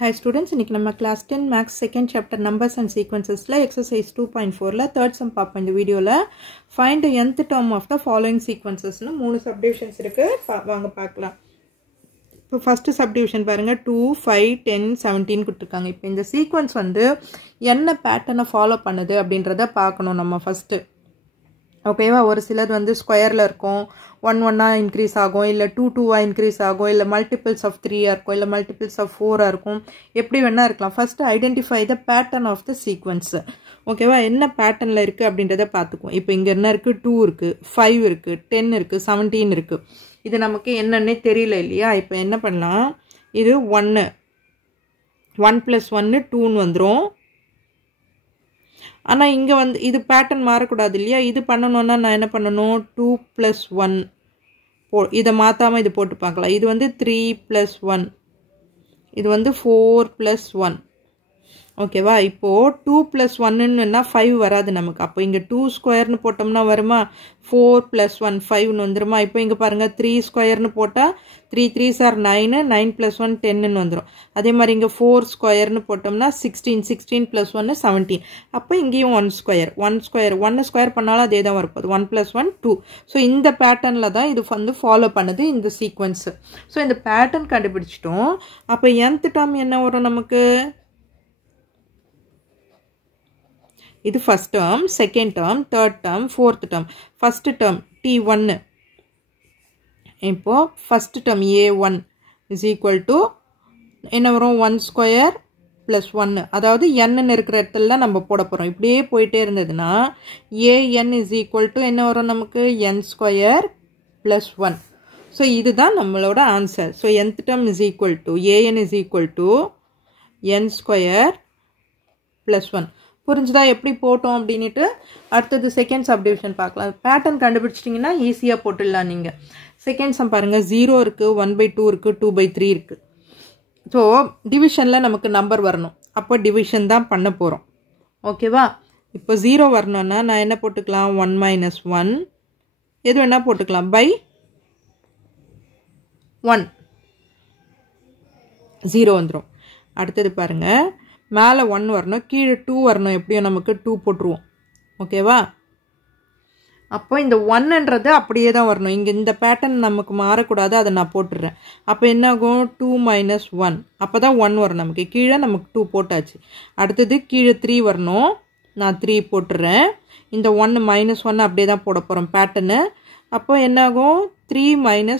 Hi students, இன்னைக்கு நம்ம class 10 maths second chapter numbers and sequences ல exercise 2.4 ல third sum பார்ப்போம் இந்த வீடியோல. Find the nth term of the following sequences னு மூணு subdivisions இருக்கு, வாங்க பார்க்கலாம். இப்போ first subdivision பாருங்க 2, 5, 10, 17 கொடுத்திருக்காங்க. இப்போ இந்த sequence வந்து என்ன pattern ஃபாலோ பண்ணுது அப்படின்றத பார்க்கணும் நம்ம first. ஓகேவா, ஒரு சிலது வந்து ஸ்கொயரில் இருக்கும், 1 1 இன்க்ரீஸ் ஆகும், இல்லை 2 2 இன்க்ரீஸ் ஆகும், இல்லை மல்டிபிள்ஸ் ஆஃப் 3 இருக்கும், இல்லை மல்டிபிள்ஸ் ஆஃப் 4 இருக்கும், எப்படி வேணா இருக்கலாம். First identify the pattern of the sequence. ஓகேவா, என்ன பேட்டர்னில் இருக்குது அப்படின்றத பார்த்துக்குவோம். இப்போ இங்கே என்ன இருக்குது, 2 இருக்குது, 5 இருக்குது, 10 இருக்குது, 17 இருக்குது. இது நமக்கு என்னன்னே தெரியல இல்லையா. இப்போ என்ன பண்ணலாம், இது 1 + 1 2ன்னு வந்துடும். ஆனால் இங்கே வந்து இது பேட்டர்ன் மாறக்கூடாது இல்லையா. இது பண்ணணுன்னா நான் என்ன பண்ணணும், 2 + 1 இதை மாற்றாமல் இது போட்டு பார்க்கலாம். இது வந்து 3 + 1, இது வந்து 4 + 1. ஓகேவா, இப்போது 2 + 1ன்னா 5 வராது நமக்கு. அப்போ இங்கே 2 ஸ்கொயர்னு போட்டோம்னா வருமா, 4 + 1 5ன்னு வந்துடுமா. இப்போ இங்கே பாருங்கள் 3 ஸ்கொயர்னு போட்டால் 3 3s are 9, 9 + 1 10ன்னு வந்துடும். அதே மாதிரி இங்கே 4 ஸ்கொயர்னு போட்டோம்னா 16, 16 + 1 17. அப்போ இங்கேயும் 1 ஸ்கொயர் 1 ஸ்கொயர் பண்ணாலும் அதே தான் வரப்போகுது, 1 + 1 2. ஸோ இந்த பேட்டர்னில் தான் இது வந்து ஃபாலோ பண்ணுது இந்த சீக்வன்ஸு. ஸோ இந்த பேட்டர்ன் கண்டுபிடிச்சிட்டோம். அப்போ nth டேர்ம் என்ன வரும் நமக்கு, இது first term, second term, third term, fourth term. First term T1. இப்போ ஃபர்ஸ்ட் டேர்ம் A1 = என்ன வரும், 1 ஸ்கொயர் + 1. அதாவது n இருக்கிற இடத்துல நம்ம போட போகிறோம். இப்படியே போயிட்டே இருந்ததுன்னா AN = என்ன வரும் நமக்கு, n² + 1. ஸோ இதுதான் நம்மளோட answer. So nth term = AN = n² + 1. புரிஞ்சுதா எப்படி போட்டோம் அப்படின்ட்டு. அடுத்தது செகண்ட் சப்டிவிஷன் பார்க்கலாம். பேட்டர்ன் கண்டுபிடிச்சிட்டிங்கன்னா ஈஸியாக போட்டுடலாம் நீங்கள். செகண்ட் சம் பாருங்கள், 0 இருக்குது, 1/2 இருக்குது, 2/3 இருக்குது. ஸோ டிவிஷனில் நமக்கு நம்பர் வரணும், அப்போ டிவிஷன் தான் பண்ண போகிறோம். ஓகேவா, இப்போ 0 வரணும்னா நான் என்ன போட்டுக்கலாம், 1 - 1 எது வேணால் போட்டுக்கலாம், / 1 0 வந்துடும். அடுத்தது பாருங்கள், மேலே 1 வரணும், கீழே 2 வரணும். எப்படியும் நமக்கு 2 போட்டுருவோம். ஓகேவா, அப்போ இந்த 1ன்றது அப்படியே தான் வரணும். இங்கே இந்த பேட்டர்ன் நமக்கு மாறக்கூடாது, அதை நான் போட்டுடுறேன். அப்போ என்ன ஆகும், 2 - 1, அப்போ தான் 1 வரும் நமக்கு. கீழே நமக்கு 2 போட்டாச்சு. அடுத்தது கீழே 3 வரணும், நான் 3 போட்டுடுறேன். இந்த 1 - 1 அப்படியே தான் போட போகிறோம் பேட்டர்னு. அப்போ என்ன ஆகும், 3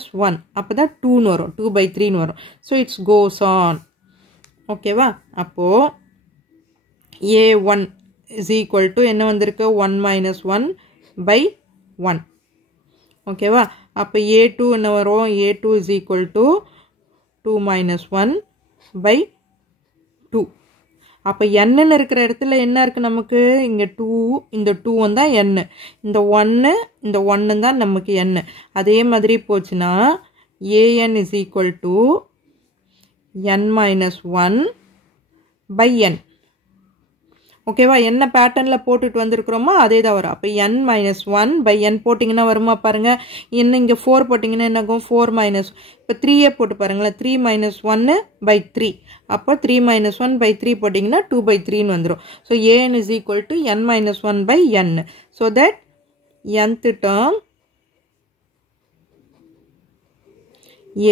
- 1, அப்போ தான் 2ன்னு வரும், 2/3ன்னு வரும். So it's goes on. ஓகேவா, அப்போது A1 = என்ன வந்திருக்கு, 1 - 1/1. ஓகேவா, அப்போ A2 என்ன வரும், A2 = 2 - 1/2. அப்போ n இருக்கிற இடத்துல என்ன இருக்குது நமக்கு, இங்கே 2, இந்த 2 வந்தால் n, இந்த 1 இந்த 1 தான் நமக்கு n. அதே மாதிரி போச்சுன்னா AN = n - 1/n. ஓகேவா, என்ன பேட்டர்னில் போட்டுட்டு வந்திருக்கிறோமோ அதே தான் வரும். அப்போ n - 1/n போட்டிங்கன்னா வருமா பாருங்கள். என்ன இங்கே 4 போட்டிங்கன்னா என்ன ஆகும், 4 இப்போ 3 போட்டு பாருங்களேன், 3 - 1/3. அப்போ 3 - 1/3 போட்டிங்கன்னா 2/3ன்னு வந்துடும். So AN = n - 1/n. So that nth term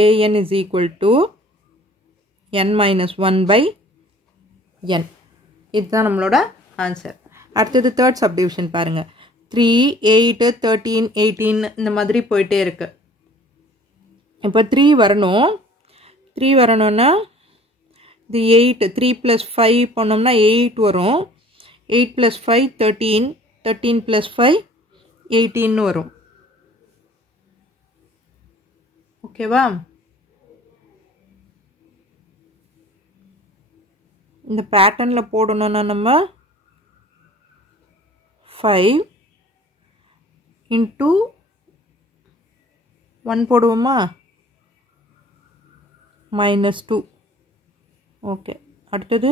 AN = n - 1/n. இதுதான் நம்மளோட ஆன்சர். அடுத்தது தேர்ட் சப்டிவிஷன் பாருங்கள், 3, 8, 13, 18 இந்த மாதிரி போயிட்டே இருக்கு. இப்போ 3 வரணும். 3 வரணும்னா இது 8, 3 + 5 பண்ணோம்னா 8 வரும். 8 + 5 13, 13 + 5 18ன்னு வரும். ஓகேவா, இந்த பேட்டர்னில் போடணும்னா நம்ம 5 × 1 போடுவோமா, -2. ஓகே, அடுத்தது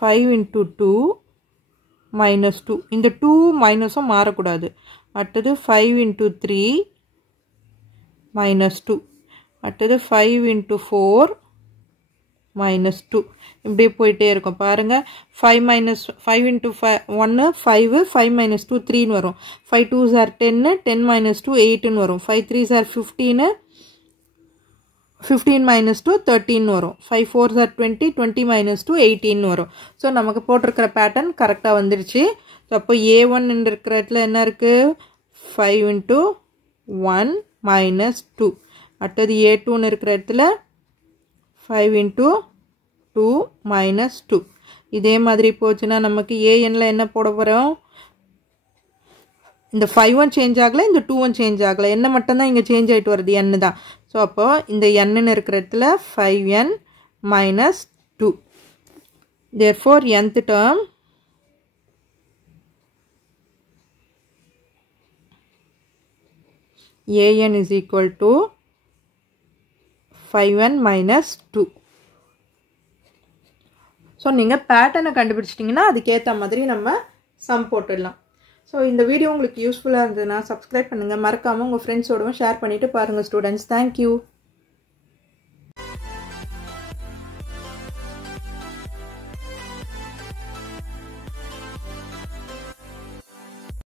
5 × 2 -2. இந்த 2 மைனஸும் மாறக்கூடாது. அடுத்தது 5 × 3 -2. அடுத்தது 5 × 4 minus 2 இப்படியே போயிட்டே இருக்கும் பாருங்க 5 minus 5 into 1 5 5 minus 2 3 ன்னு வரும் 5 2s are 10 10 minus 2 8 ன்னு வரும் 5 3s are 15 15 minus 2 13 வரும் 5 4s are 20 20 minus 2 18 வரும் ஸோ நமக்கு போட்டிருக்கிற பேட்டர்ன் கரெக்டாக வந்துருச்சு ஸோ அப்போ A1 இருக்கிற இடத்துல என்ன இருக்கு 5 into 1 minus 2 அடுத்தது A2 இருக்கிற இடத்துல 5 into 2 minus 2 இதே மாதிரி போச்சுன்னா நமக்கு ANல என்ன போட போகிறோம் இந்த 5 சேஞ்ச் ஆகல இந்த 2 சேஞ்ச் ஆகல என்ன மட்டும் தான் இங்க சேஞ்ச் ஆயிட்டு வருது n தான் சோ அப்போ இந்த n ன்னு இருக்கிற இடத்துல 5n minus 2 therefore nth term an is equal to 5n minus 2 so நீங்க பேட்டர்னை கண்டுபிடிச்சிட்டீங்கன்னா அதுக்கு ஏத்த மாதிரி நம்ம சம் போட்டுடலாம் So, இந்த வீடியோ உங்களுக்கு யூஸ்ஃபுல்லா இருந்ததுனா Subscribe பண்ணுங்க மறக்காம உங்க ஃப்ரெண்ட்ஸோடவும் ஷேர் பண்ணிட்டு பாருங்க ஸ்டூடண்ட்ஸ் Thank you